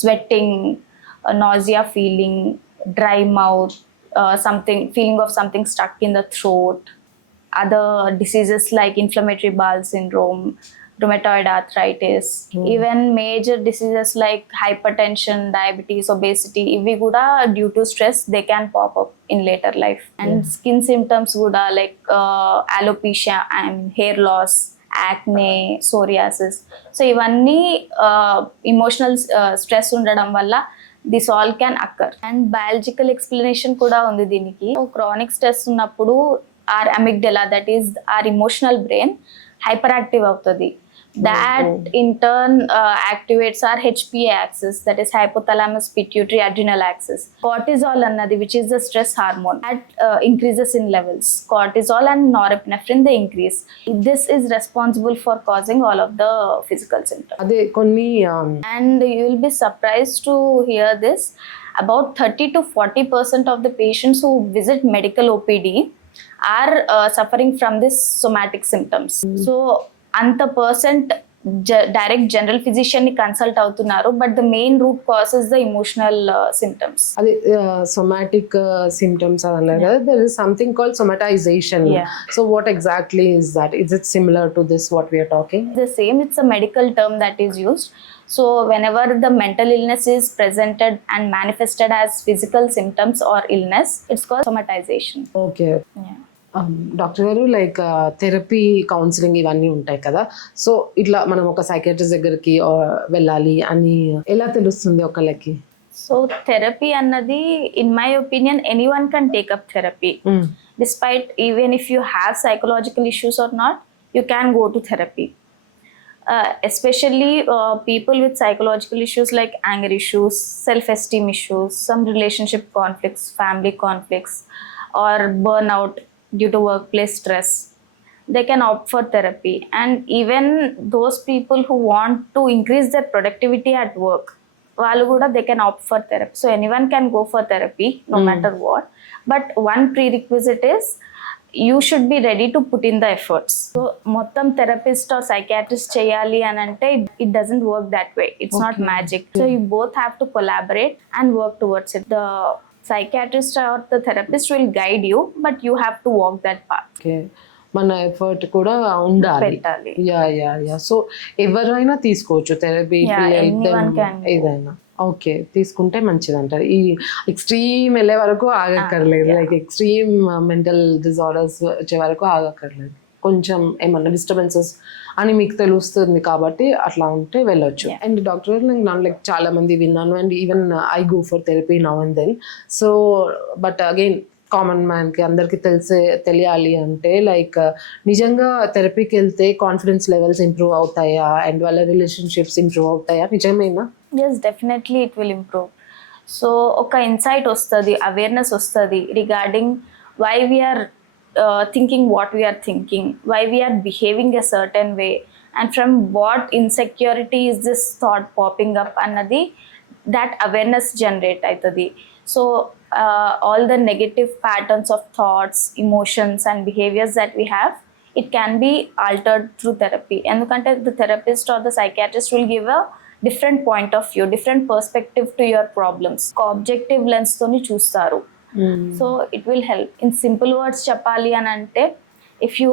sweating, nausea feeling, dry mouth, feeling of something stuck in the throat. Other diseases like inflammatory bowel syndrome, rheumatoid arthritis, even major diseases like hypertension, diabetes, obesity, ivi kuda due to stress they can pop up in later life. And skin symptoms kuda like alopecia and hair loss, acne, psoriasis. So ivanni emotional stress undadam valla this all can occur. And biological explanation kuda undi దీనికి. Chronic stress ఉన్నప్పుడు our amygdala, that is our emotional brain, hyperactive avutadi. That in turn activates our HPA axis, that is hypothalamus pituitary adrenal axis. Cortisol annadi, which is the stress hormone, that increases in levels. Cortisol and norepinephrine, they increase. This is responsible for causing all of the physical symptoms. అదే కొన్ని And you will be surprised to hear this, about 30 to 40% of the patients who visit medical OPD are suffering from this somatic symptoms. So anta percent direct general physician ni consult అవుతున్నారు, but the main root cause is the emotional symptoms. అదే somatic symptoms అన్నారు కదా, there is something called somatization. So what exactly is that? Is it similar to this what we are talking? The same, it's a medical term that is used. So whenever the mental illness is presented and manifested as physical symptoms or illness, it's called somatization. Okay. Yeah. Doctor గారు, like therapy, counselling ఇవన్నీ ఉంటాయి కదా, సో ఇట్లా మనం ఒక సైకియాట్రిస్ట్ దగ్గరికి వెళ్ళాలి అని ఎలా తెలుస్తుంది ఒకళ్ళకి? So therapy annadi, in my opinion, anyone can take up therapy. Despite even if you have psychological issues or not, you can go to therapy. Especially people with psychological issues like anger issues, self-esteem issues, some relationship conflicts, family conflicts, or burnout due to workplace stress, they can opt for therapy. And even those people who want to increase their productivity at work, వాళ్ళు కూడా they can opt for therapy. So anyone can go for therapy no matter what, but one prerequisite is you should be ready to put in the efforts. So మొత్తం therapist or psychiatrist చేయాలి అని అంటే it doesn't work that way. It's not magic. So you both have to collaborate and work towards it. The psychiatrist or the therapist will guide you, but you have to walk that path. Okay, మన ఎఫర్ట్ కూడా ఉండాలి. పెట్టాలి. Yeah. So ఎవరైనా తీసుకోవచ్చు therapy, anyone can go. ఏదైనా ఓకే తీసుకుంటే మంచిది అంటారు. ఈ ఎక్స్ట్రీమ్ వెళ్ళే వరకు ఆగక్కర్లేదు, లైక్ ఎక్స్ట్రీమ్ మెంటల్ డిజార్డర్స్ వచ్చే వరకు ఆగక్కర్లేదు, కొంచెం ఏమన్నా డిస్టర్బెన్సెస్ అని మీకు తెలుస్తుంది కాబట్టి అట్లా ఉంటే వెళ్ళొచ్చు. అండ్ డాక్టర్ నాకు లైక్ చాలా మంది విన్నాను, and even I go for therapy now and then. So but again common మ్యాన్కి అందరికీ తెలియాలి అంటే లైక్ నిజంగా థెరపీకి వెళ్తే కాన్ఫిడెన్స్ లెవెల్స్ ఇంప్రూవ్ అవుతాయా, అండ్ వాళ్ళ రిలేషన్షిప్స్ ఇంప్రూవ్ అవుతాయా, నిజమేనా? Yes, definitely it will improve. So ఒక ఇన్సైట్ వస్తుంది, అవేర్నెస్ వస్తుంది regarding why we are thinking what we are thinking, why we are behaving a certain way, and from what insecurity is this thought popping up annadi, that awareness generate aitadi. So all the negative patterns of thoughts, emotions and behaviors that we have, it can be altered through therapy. Endukante the therapist or the psychiatrist will give a different point of view, different perspective to your problems. Objective lens toni chustaru. So it will help. In simple words చెప్పాలి అని అంటే, if you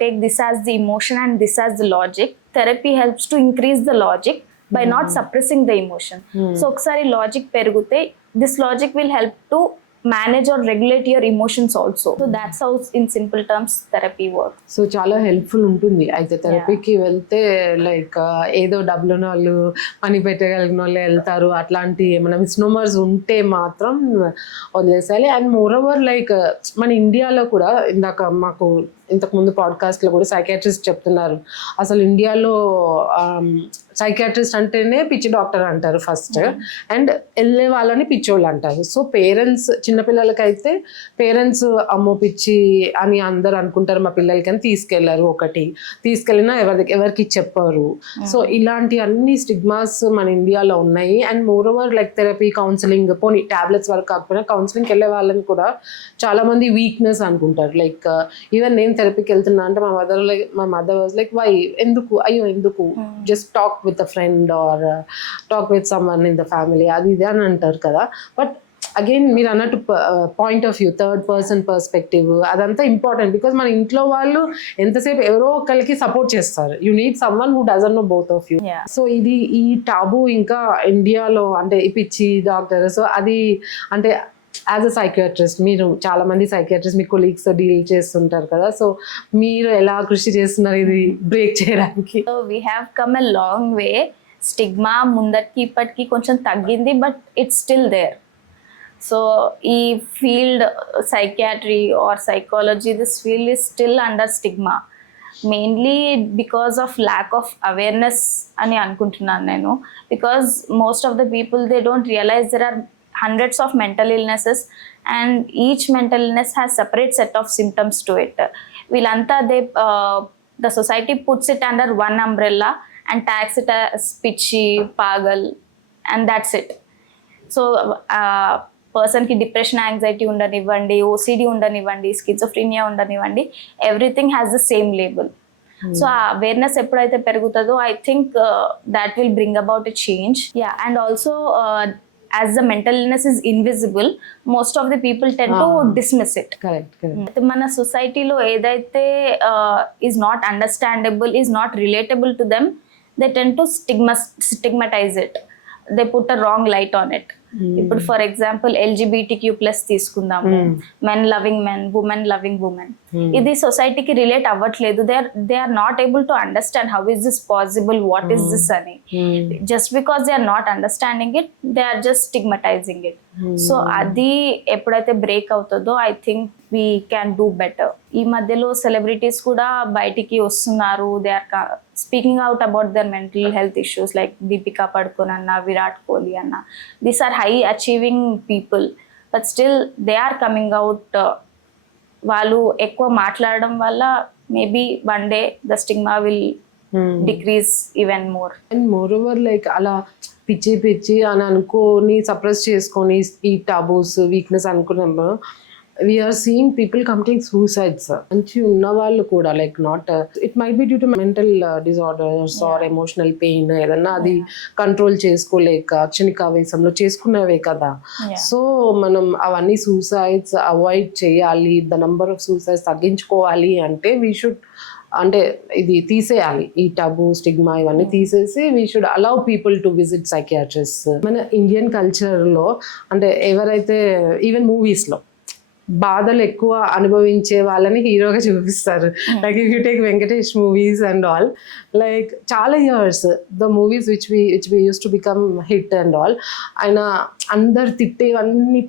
take this as the emotion and this as the logic, therapy helps to increase the logic by not suppressing the emotion. So ఒకసారి లాజిక్ పెరిగితే this logic will help to manage or regulate your emotions also. So that's how in simple terms therapy works. So చాలా హెల్ప్ఫుల్ ఉంటుంది అయితే థెరపీకి వెళ్తే లైక్ ఏదో డబ్బులు ఉన్న వాళ్ళు పని పెట్టగలిగిన వాళ్ళు వెళ్తారు, అట్లాంటి ఏమైనా మిస్నోమర్స్ ఉంటే మాత్రం వదిలేసాలి. అండ్ మోర్ ఓవర్ లైక్ మన ఇండియాలో కూడా ఇందాక మాకు ఇంతకుముందు పాడ్కాస్ట్లో కూడా సైకియాట్రిస్ట్ చెప్తున్నారు, అసలు ఇండియాలో సైకియాట్రిస్ట్ అంటేనే పిచ్చి డాక్టర్ అంటారు ఫస్ట్, అండ్ వెళ్ళే వాళ్ళని పిచ్చోళ్ళు అంటారు. సో పేరెంట్స్, చిన్నపిల్లలకైతే పేరెంట్స్ అమ్మో పిచ్చి అని అందరు అనుకుంటారు, మా పిల్లలకి అని తీసుకెళ్లారు, ఒకటి తీసుకెళ్ళినా ఎవరికి చెప్పారు. సో ఇలాంటి అన్ని స్టిగ్మాస్ మన ఇండియాలో ఉన్నాయి. And more over like therapy, counselling, పోనీ టాబ్లెట్స్ వరకు కాకపోయినా కౌన్సిలింగ్కి వెళ్ళే వాళ్ళని కూడా చాలా మంది వీక్నెస్ అనుకుంటారు. లైక్ ఈవెన్ నేను థెరపీకి వెళ్తున్నా అంటే మా మదర్ వాజ్ లైక్ వై, ఎందుకు, అయ్యో ఎందుకు, just talk with a friend or talk with someone in the family, అది ఇది అని అంటారు కదా. బట్ అగైన్ మీరు అన్నట్టు point of view, third person perspective, అదంతా ఇంపార్టెంట్. బికాజ్ మన ఇంట్లో వాళ్ళు ఎంతసేపు ఎవరో ఒకరికి సపోర్ట్ చేస్తారు. You need someone who doesn't know both of you. So ఇది ఈ టాబు ఇంకా ఇండియాలో అంటే ఈ పిచ్చి డాక్టర్. సో అది అంటే యాజ్ అ సైకియాట్రిస్ట్, మీరు చాలా మంది సైకియాట్రిస్ట్ మీ కొలీగ్స్ డీల్ చేస్తుంటారు కదా, సో మీరు ఎలా కృషి చేస్తున్నారు ఇది బ్రేక్ చేయడానికి? So we have come a long way. Stigma ముందటికి ఇప్పటికి కొంచెం తగ్గింది, but it's still there. So ఈ field psychiatry or psychology, this field is still under stigma, mainly because of lack of awareness అని అనుకుంటున్నాను నేను. Because most of the people they don't realise there are hundreds of mental illnesses and each mental illness has separate set of symptoms to it. Vilanta the society puts it under one umbrella and tags it as pitchy, pagal, and that's it. So person ki depression, anxiety undanivandi, OCD undanivandi, schizophrenia undanivandi, everything has the same label. So awareness eppudaithe perugutado, I think that will bring about a change. Yeah, and also as the mental illness is invisible, most of the people tend to dismiss it. Correct. Mana society lo edaithe is not understandable, is not relatable to them, they tend to stigmatize it. They put a wrong light on it. ఇప్పుడు for example LGBTQ+ తీసుకుందాము, men loving men, women loving women. ఇది సొసైటీకి relate అవ్వట్లేదు. They are not able to understand how is this possible, what is this అని. Just because they are not understanding it, they are just stigmatising it. So అది ఎప్పుడైతే break అవుతుందో I think we can do better. ఈ మధ్యలో celebrities కూడా బయటికి వస్తున్నారు, they are speaking out about their mental health issues, like Deepika Padukone అన్న, విరాట్ కోహ్లీ అన్న. These are high achieving people, but still they are coming out. వాళ్ళు ఎక్కువ మాట్లాడడం వల్ల maybe one day the stigma will decrease even more. And more over like అలా పిచ్చి అని అనుకోని సప్రెస్ చేసుకొని ఈ టాబూస్, వీక్నెస్ అనుకున్నప్పుడు we are seeing people committing suicides. మంచి ఉన్న వాళ్ళు కూడా like not, it might be due to mental disorders or emotional pain, ఏదన్నా అది కంట్రోల్ చేసుకోలేక క్షణికావేశంలో చేసుకున్నవే కదా. సో మనం అవన్నీ సూసైడ్స్ అవాయిడ్ చేయాలి, ద నంబర్ ఆఫ్ సూసైడ్స్ తగ్గించుకోవాలి అంటే వీ షుడ్, అంటే ఇది తీసేయాలి, ఈ టబు, స్టిగ్మా ఇవన్నీ తీసేసి we should allow people to visit psychiatrist. మన ఇండియన్ కల్చర్లో అంటే ఎవరైతే ఈవెన్ మూవీస్లో బాధలు ఎక్కువ అనుభవించే వాళ్ళని హీరోగా చూపిస్తారు. Like if you take Venkatesh movies and all, like చాలా years the movies which we use to become hit and all, ఆయన అందరు తిట్టేవన్నీ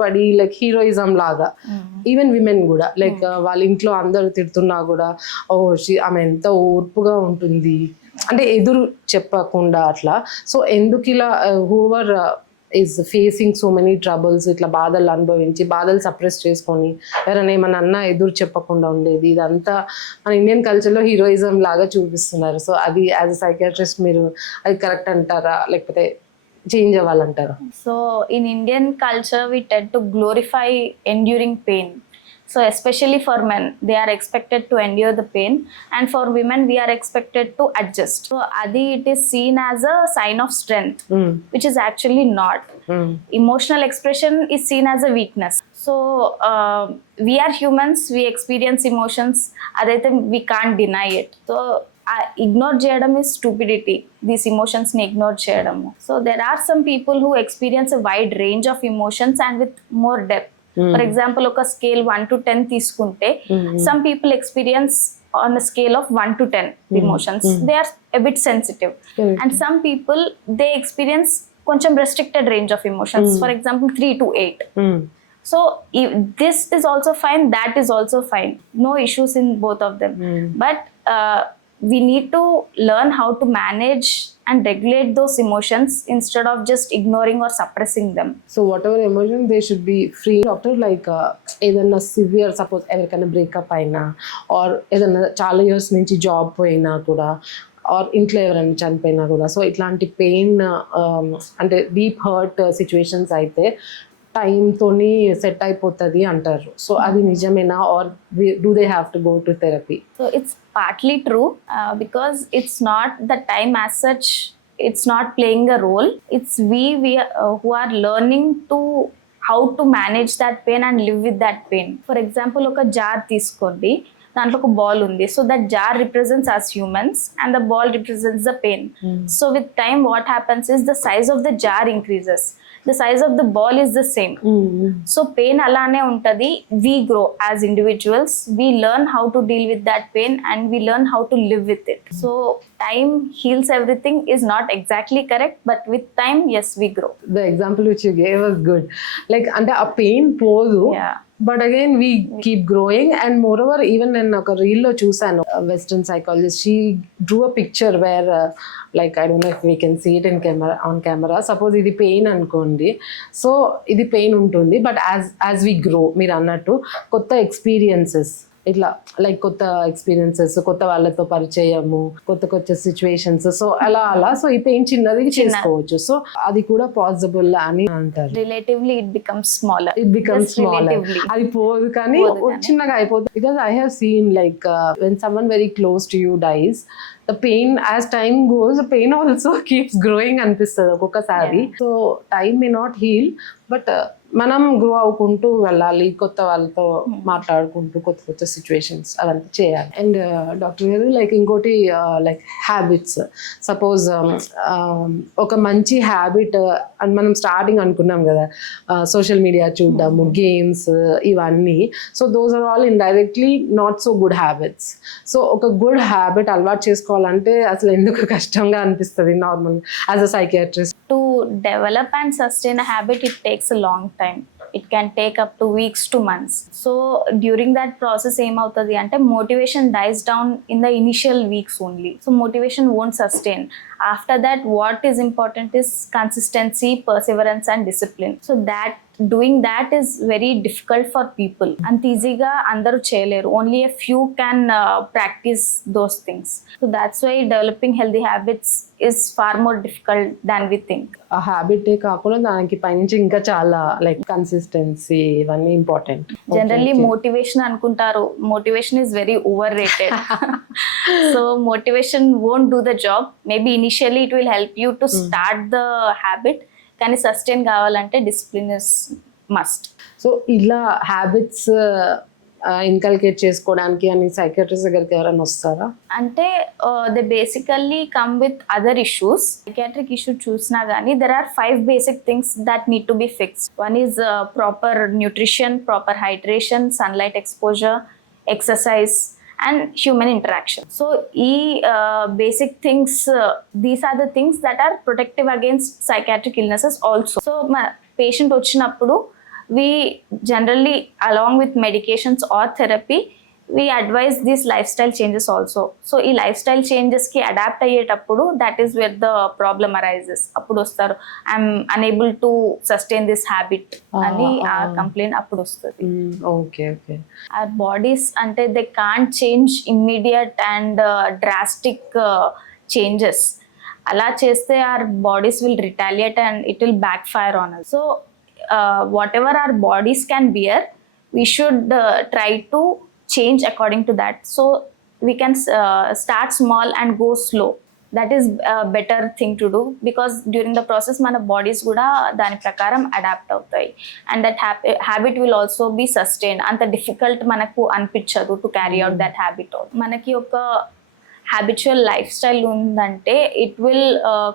పడి లైక్ హీరోయిజం లాగా. ఈవెన్ విమెన్ కూడా లైక్ వాళ్ళ ఇంట్లో అందరు తిడుతున్నా కూడా ఆమె ఎంత ఓర్పుగా ఉంటుంది అంటే ఎదురు చెప్పకుండా అట్లా. సో ఎందుకు ఇలా whoever is facing so many troubles, ఇట్లా బాధలు అనుభవించి బాధలు సప్రెస్ చేసుకొని ఎవరైనా ఏమన్నా అన్నా ఎదురు చెప్పకుండా ఉండేది, ఇదంతా మన ఇండియన్ కల్చర్లో హీరోయిజం లాగా చూపిస్తున్నారు. సో అది యాజ్ అ సైకియాట్రిస్ట్ మీరు అది కరెక్ట్ అంటారా, లేకపోతే చేంజ్ అవ్వాలంటారా? So in Indian culture we tend to glorify enduring pain. So especially for men, they are expected to endure the pain, and for women we are expected to adjust. So adi it is seen as a sign of strength, which is actually not. Emotional expression is seen as a weakness. So we are humans, we experience emotions, adaithe we can't deny it. So ignore చేయడం is stupidity, these ఎమోషన్స్ని ignore చేయడము. So there are some people who experience a wide range of emotions and with more depth. For example ఒక scale 1 to 10 తీసుకుంటే some people experience on a scale of 1 to 10 emotions, they are a bit sensitive. And some people they experience కొంచెం restricted range of emotions, for example 3 to 8. So this is also fine, that is also fine, no issues in both of them. But we need to learn how to manage and regulate those emotions instead of just ignoring or suppressing them. So whatever emotion, they should be free. Doctor, like ఏదన్నా severe, suppose ఎవరికైనా బ్రేకప్ అయినా ఆర్ ఏదన్నా చాలా ఇయర్స్ నుంచి జాబ్ పోయినా కూడా ఆర్ ఇంట్లో ఎవరైనా చనిపోయినా కూడా, సో ఇట్లాంటి పెయిన్ అంటే డీప్ హర్ట్ సిచ్యువేషన్స్ అయితే టైంతోని సెట్ అయిపోతుంది అంటారు. సో అది నిజమేనా, or do they have to go to therapy? So it's partly true because it's not the time as such, it's not playing a role. It's we who are learning to how to manage that pain and live with that pain. For example, ఒక jar తీసుకోండి, దాంట్లో ఒక ball ఉంది. So that jar represents us humans and the ball represents the pain. So with time what happens is the size of the jar increases, the size of the ball is the same. So pain alane untadi, we grow as individuals, we learn how to deal with that pain and we learn how to live with it. So time heals everything is not exactly correct, but with time, yes, we grow. The example which you gave was good. Like ante a pain podu, but again we keep growing. And moreover, even in oka reel lo chusanu, a western psychologist, she drew a picture where like I don't know if we can see it in camera, on camera. Suppose ఇది పెయిన్ అనుకోండి, సో ఇది పెయిన్ ఉంటుంది, but as we grow, మీరు అన్నట్టు కొత్త ఎక్స్పీరియన్సెస్, ఇట్లా లైక్ కొత్త ఎక్స్పీరియన్సెస్, కొత్త వాళ్ళతో పరిచయము, కొత్త సిచ్యువేషన్స్, సో అలా సో ఈ పెయిన్ చిన్నది చేసుకోవచ్చు. సో అది కూడా పాసిబుల్ అని అంటారు. Relatively it becomes smaller. It becomes smaller. అది పోదు కానీ చిన్నగా అయిపోతుంది. Because I have seen like when someone very close to you dies, the pain as time goes, the pain also keeps growing అనిపిస్తుంది ఒక్కొక్కసారి. So time may not heal, but మనం grow అవ్వుకుంటూ వెళ్ళాలి, కొత్త వాళ్ళతో మాట్లాడుకుంటూ కొత్త సిచ్యువేషన్స్ అదంతా చేయాలి. అండ్ డాక్టర్ గారు, లైక్ ఇంకోటి లైక్ హ్యాబిట్స్. సపోజ్ ఒక మంచి హ్యాబిట్ అండ్ మనం స్టార్టింగ్ అనుకున్నాం కదా, సోషల్ మీడియా చూడడము, గేమ్స్, ఇవన్నీ. So those are all indirectly not so good habits. So ఒక గుడ్ హ్యాబిట్ అలవాటు చేసుకోవాలంటే అసలు ఎందుకు కష్టంగా అనిపిస్తుంది normal as a psychiatrist? To develop and sustain a habit, it takes a long time. It can take up to weeks to months. So during that process em avutadi ante motivation dies down in the initial weeks only. So motivation won't sustain. After that, what is important is consistency, perseverance and discipline. So that doing that is very difficult for people. Ant easyga andaru cheyaleru, only a few can practice those things. So that's why developing healthy habits is far more difficult than we think. ఆ హ్యాబిట్ కాకుండా దానికి పైనుంచి ఇంకా చాలా like consistency, ఇవన్నీ important. Generally motivation అనుకుంటారు, motivation is very over rated. So motivation won't do the job. Maybe initially it will help you to start the habit, కానీ సస్టైన్ కావాలంటే డిసిప్లిన్ ఇస్ మస్ట్. సో ఇలా హ్యాబిట్స్ ఇన్కల్కేట్ చేసుకోవడానికి అని సైకియాట్రిస్ట్ దగ్గరికి ఎవరైనా వస్తారా? అంటే they basically come with other issues. Psychiatric issue చూసినా కానీ there are 5 basic things that need to be fixed. One is proper nutrition, proper hydration, sunlight exposure, exercise and human interaction. So basic things, these are the things that are protective against psychiatric illnesses also. So patient వచ్చినప్పుడు we generally, along with medications or therapy, we advise these lifestyle changes also. So ఈ lifestyle changes కి adapt అయ్యేటప్పుడు that is where the problem arises. అప్పుడు వస్తారు, I'm unable to sustain this habit అని ఆ కంప్లైంట్ అప్పుడు వస్తుంది. Okay okay. Our bodies అంటే they can't change immediate and drastic changes. అలా చేస్తే our bodies will retaliate and it will backfire on us. So whatever our bodies can bear, we should try to change according to that. So we can start small and go slow. That is a better thing to do, because during the process mana bodies kuda dani prakaram adapt avutayi, and that habit will also be sustained. Anta difficult manaku anpichadu to carry out that habit. Manaki oka habitual lifestyle ఉందంటే it will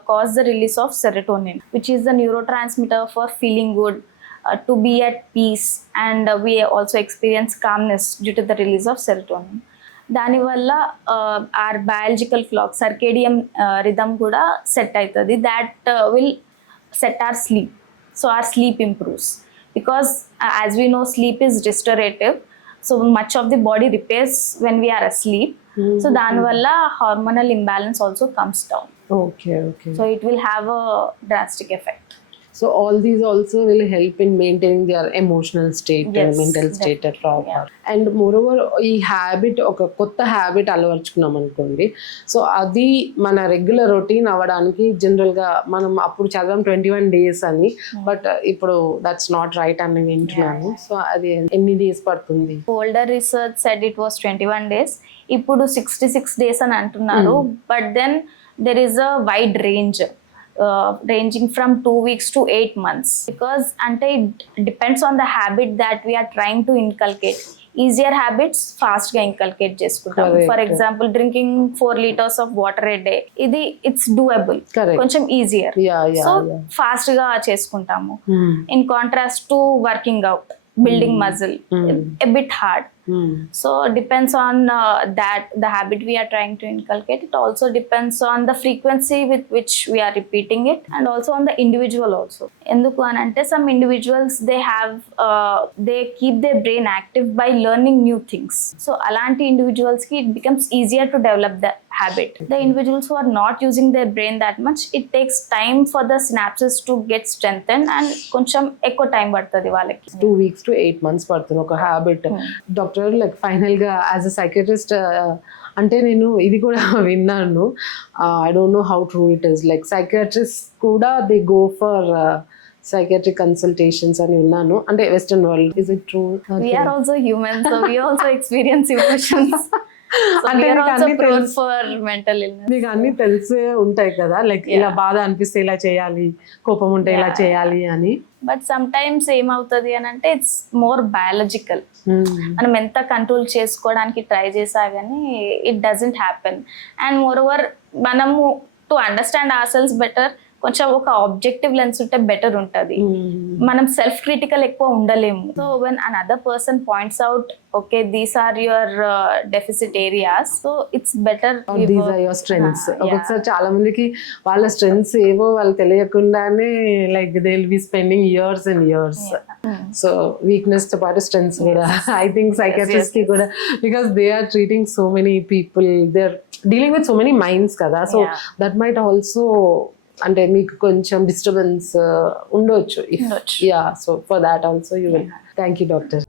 cause the release of serotonin, which is the neurotransmitter for feeling good, to be at peace, and we also experience calmness due to the release of serotonin. దానివల్ల our biological clock circadian rhythm కూడా సెట్ అవుతుంది. that will set our sleep, so our sleep improves because as we know sleep is restorative, so much of the body repairs when we are asleep. So దానివల్ల hormonal imbalance also comes down. Okay. So it will have a drastic effect. So all these also will help in maintaining their emotional state, Yes, mental state proper. Yeah. And moreover ఈ హ్యాబిట్ ఒక కొత్త హ్యాబిట్ అలవర్చుకున్నాం అనుకోండి, సో అది మన regular routine అవ్వడానికి జనరల్గా మనం అప్పుడు చదవం 21 days అని, బట్ ఇప్పుడు దట్స్ నాట్ రైట్ అని వింటున్నాను. సో అది ఎన్ని డేస్ పడుతుంది? Older research said it was 21 days. ఇప్పుడు 66 days అని అంటున్నారు. But then there is a wide range. Ranging from 2 weeks to 8 months, because ante it depends on the habit that we are trying to inculcate. Easier habits fast ga inculcate cheskuntam. For example, drinking 4 liters of water a day, idi it's doable. Koncham easier. So fast ga cheskuntamu. In contrast to working out, building muscle, a bit hard. So depends on that the habit we are trying to inculcate. It also depends on the frequency with which we are repeating it, and also on the individual also. Enduku anante some individuals they keep their brain active by learning new things. So alanti individuals ki it becomes easier to develop the habit. The individuals who are not using their brain that much, it takes time for the synapses to get strengthened, and koncham ekko time padtadi వాళ్ళకి. 2 weeks to 8 months పడుతుంది ఒక habit. Doctor like ఫైనల్గా as a psychiatrist అంటే నేను ఇది కూడా విన్నాను, I don't know how true it is, like psychiatrist కూడా they go for psychiatric consultations అని విన్నాను, అంటే western world. Is it true? We are also humans, so we also experience emotions. అంటే మీకు అన్ని తెలిసే ఉంటాయి కదా, లైక్ ఇలా బాధ అనిపిస్తే ఇలా చేయాలి, కోపం ఉంటే ఇలా చేయాలి అని. బట్ సమ్ టైమ్స్ ఏమవుతుంది అని అంటే ఇట్స్ మోర్ బయాలజికల్. మనం ఎంత కంట్రోల్ చేసుకోవడానికి ట్రై చేసా కానీ it doesn't happen. And more over మనము to understand ourselves better, కొంచెం ఒక ఆబ్జెక్టివ్ లెన్స్ ఉంటే బెటర్ ఉంటుంది. మనం సెల్ఫ్ క్రిటికల్ ఎక్కువ ఉండలేము. So when another person points out, okay these are your deficit areas, so it's better. These are your strengths. ఒక్కొక్కసారి చాలా మందికి వాళ్ళ స్ట్రెంగ్స్ ఏవో వాళ్ళు తెలియకుండానే like they will be spending years and years. So weakness తో పాటు స్ట్రెంగ్స్ కూడా ఐ థింక్ సైకియాట్రిస్ట్ కి కూడా, because they are treating so many people, they are dealing with so many minds కదా, సో దట్ మైట్ ఆల్సో అంటే మీకు కొంచెం డిస్టర్బెన్స్ ఉండొచ్చు. Yeah, so for that also you will. Thank you doctor.